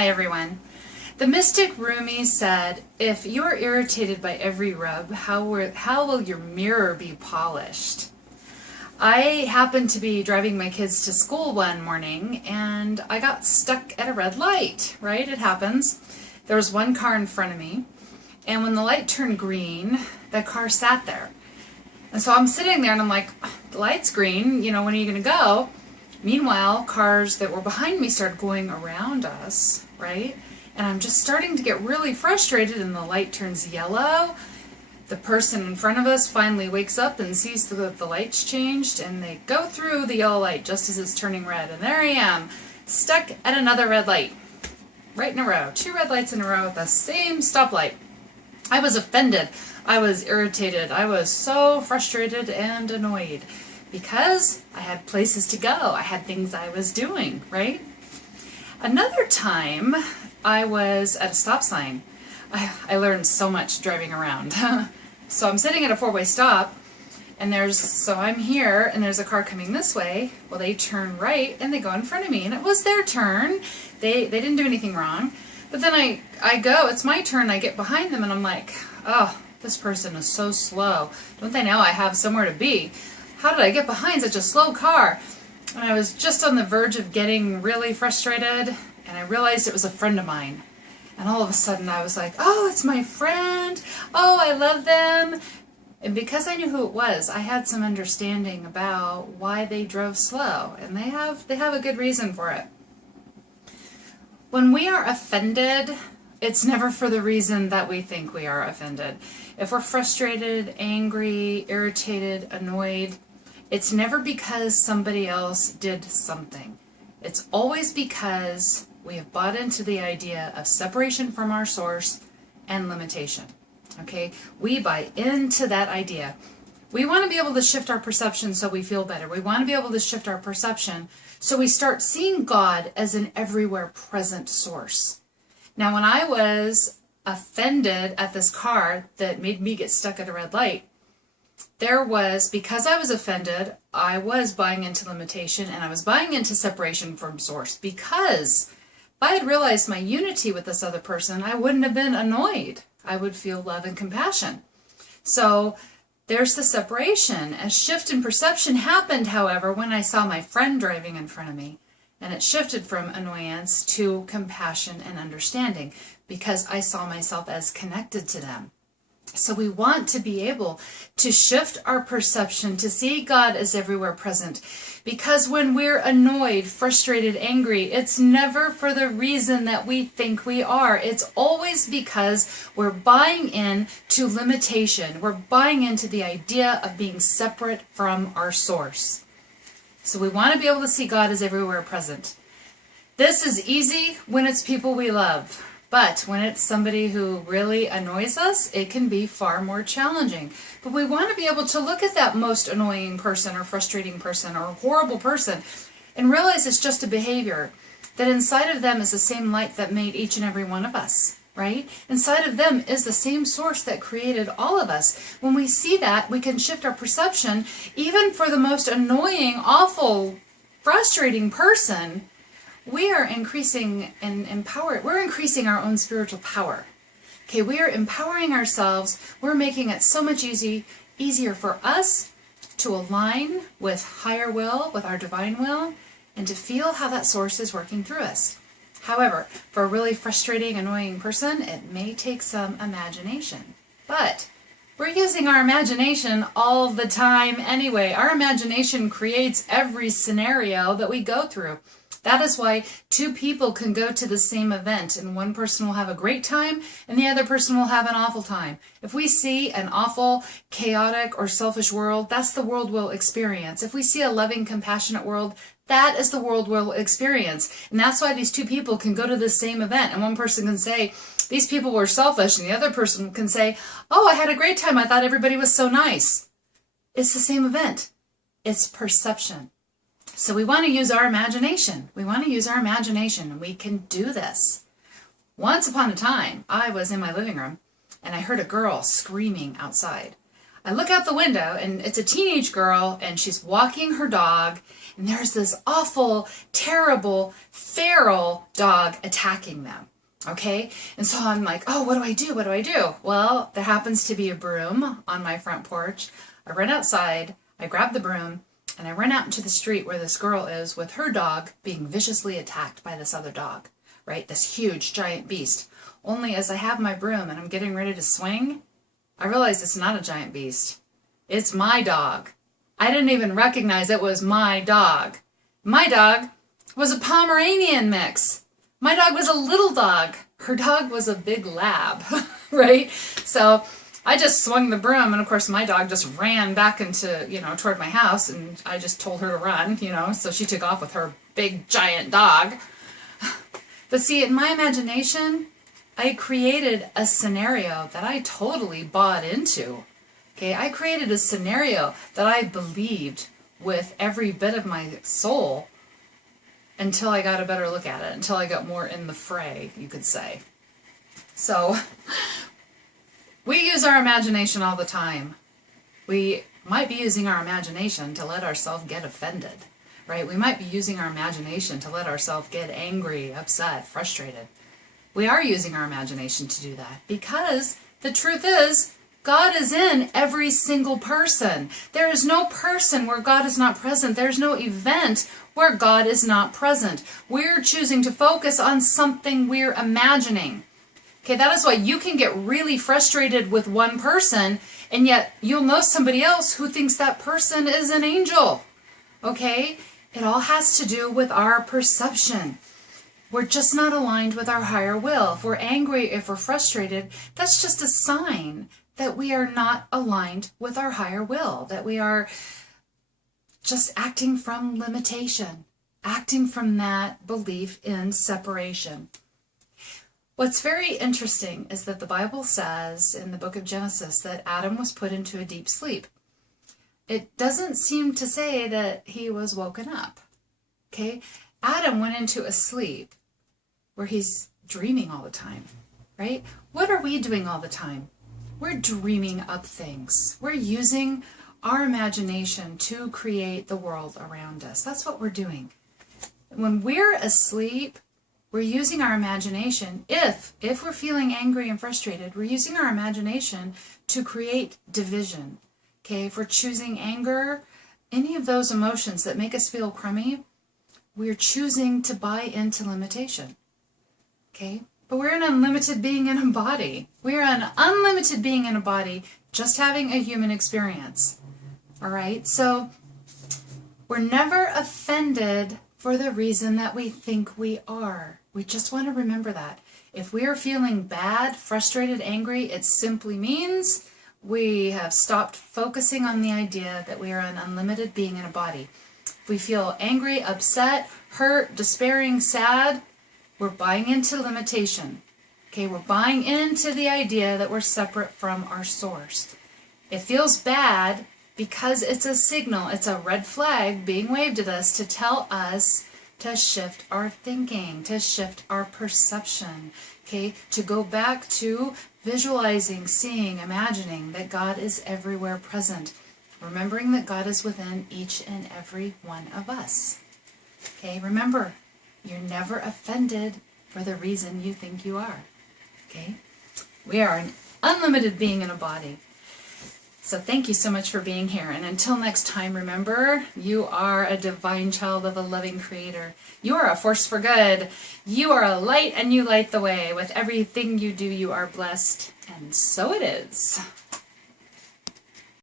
Hi everyone. The mystic Rumi said, if you are irritated by every rub, how will your mirror be polished? I happened to be driving my kids to school one morning and I got stuck at a red light, right? It happens. There was one car in front of me, and when the light turned green, that car sat there. And so I'm sitting there and I'm like, the light's green, when are you going to go? Meanwhile, cars that were behind me started going around us, right? And I'm just starting to get really frustrated and the light turns yellow. The person in front of us finally wakes up and sees that the light's changed, and they go through the yellow light just as it's turning red. And there I am, stuck at another red light, right in a row. 2 red lights in a row at the same stoplight. I was offended. I was irritated. I was so frustrated and annoyed because I had places to go. I had things I was doing, right? Another time, I was at a stop sign. I learned so much driving around. So I'm sitting at a 4-way stop, and I'm here, and there's a car coming this way. Well, they turn right, and they go in front of me, and it was their turn. They didn't do anything wrong. But then I go, it's my turn, I get behind them, and I'm like, oh, this person is so slow. Don't they know I have somewhere to be? How did I get behind such a slow car? And I was just on the verge of getting really frustrated, and I realized it was a friend of mine. And all of a sudden I was like, oh, it's my friend. Oh, I love them. And because I knew who it was, I had some understanding about why they drove slow. And they have a good reason for it. When we are offended, it's never for the reason that we think we are offended. If we're frustrated, angry, irritated, annoyed, it's never because somebody else did something. It's always because we have bought into the idea of separation from our source and limitation. Okay? We buy into that idea. We want to be able to shift our perception so we feel better. We want to be able to shift our perception so we start seeing God as an everywhere present source. Now, when I was offended at this car that made me get stuck at a red light, because I was offended, I was buying into limitation and I was buying into separation from source, because if I had realized my unity with this other person, I wouldn't have been annoyed. I would feel love and compassion. So there's the separation. A shift in perception happened, however, when I saw my friend driving in front of me, and it shifted from annoyance to compassion and understanding because I saw myself as connected to them. So we want to be able to shift our perception to see God as everywhere present. Because when we're annoyed, frustrated, angry, it's never for the reason that we think we are. It's always because we're buying in to limitation. We're buying into the idea of being separate from our source. So we want to be able to see God as everywhere present. This is easy when it's people we love. But when it's somebody who really annoys us, it can be far more challenging. But we want to be able to look at that most annoying person or frustrating person or horrible person and realize it's just a behavior. That inside of them is the same light that made each and every one of us, right? Inside of them is the same source that created all of us. When we see that, we can shift our perception. Even for the most annoying, awful, frustrating person, we are increasing we're increasing our own spiritual power. Okay, we are empowering ourselves. We're making it so much easier for us to align with higher will, with our divine will, and to feel how that source is working through us. However, for a really frustrating, annoying person, it may take some imagination. But we're using our imagination all the time anyway. Our imagination creates every scenario that we go through. That is why 2 people can go to the same event and one person will have a great time and the other person will have an awful time. If we see an awful, chaotic, or selfish world, that's the world we'll experience. If we see a loving, compassionate world, that is the world we'll experience. And that's why these 2 people can go to the same event and one person can say, these people were selfish, and the other person can say, oh, I had a great time. I thought everybody was so nice. It's the same event. It's perception. So we want to use our imagination. We want to use our imagination, and we can do this. Once upon a time, I was in my living room, and I heard a girl screaming outside. I look out the window, and it's a teenage girl, and she's walking her dog, and there's this awful, terrible, feral dog attacking them. Okay? And so I'm like, oh, what do I do? What do I do? Well, there happens to be a broom on my front porch. I run outside, I grab the broom, and I run out into the street where this girl is with her dog being viciously attacked by this other dog, right? This huge, giant beast. Only as I have my broom and I'm getting ready to swing, I realize it's not a giant beast. It's my dog. I didn't even recognize it was my dog. My dog was a Pomeranian mix. My dog was a little dog. Her dog was a big lab, right? So I just swung the broom, and of course my dog just ran back into, toward my house, and I just told her to run, so she took off with her big giant dog. But see, in my imagination, I created a scenario that I totally bought into. Okay, I created a scenario that I believed with every bit of my soul until I got a better look at it, until I got more in the fray, you could say. So, we use our imagination all the time. We might be using our imagination to let ourselves get offended, right? We might be using our imagination to let ourselves get angry, upset, frustrated. We are using our imagination to do that because the truth is, God is in every single person. There is no person where God is not present. There's no event where God is not present. We're choosing to focus on something we're imagining. Okay, that is why you can get really frustrated with one person, and yet you'll know somebody else who thinks that person is an angel. Okay? It all has to do with our perception. We're just not aligned with our higher will. If we're angry, if we're frustrated, that's just a sign that we are not aligned with our higher will, that we are just acting from limitation, acting from that belief in separation. What's very interesting is that the Bible says in the book of Genesis that Adam was put into a deep sleep. It doesn't seem to say that he was woken up. Okay? Adam went into a sleep where he's dreaming all the time, right? What are we doing all the time? We're dreaming up things. We're using our imagination to create the world around us. That's what we're doing. When we're asleep, we're using our imagination. If we're feeling angry and frustrated, we're using our imagination to create division. Okay, if we're choosing anger, any of those emotions that make us feel crummy, we're choosing to buy into limitation. Okay? But we're an unlimited being in a body. We're an unlimited being in a body, just having a human experience. All right? So we're never offended for the reason that we think we are. We just want to remember that. If we are feeling bad, frustrated, angry, it simply means we have stopped focusing on the idea that we are an unlimited being in a body. If we feel angry, upset, hurt, despairing, sad, we're buying into limitation. Okay, we're buying into the idea that we're separate from our source. It feels bad because it's a signal, it's a red flag being waved at us to tell us to shift our thinking, to shift our perception, okay, to go back to visualizing, seeing, imagining that God is everywhere present, remembering that God is within each and every one of us. Okay, remember, you're never offended for the reason you think you are. Okay? We are an unlimited being in a body. So thank you so much for being here. And until next time, remember, you are a divine child of a loving Creator. You are a force for good. You are a light and you light the way. With everything you do, you are blessed. And so it is.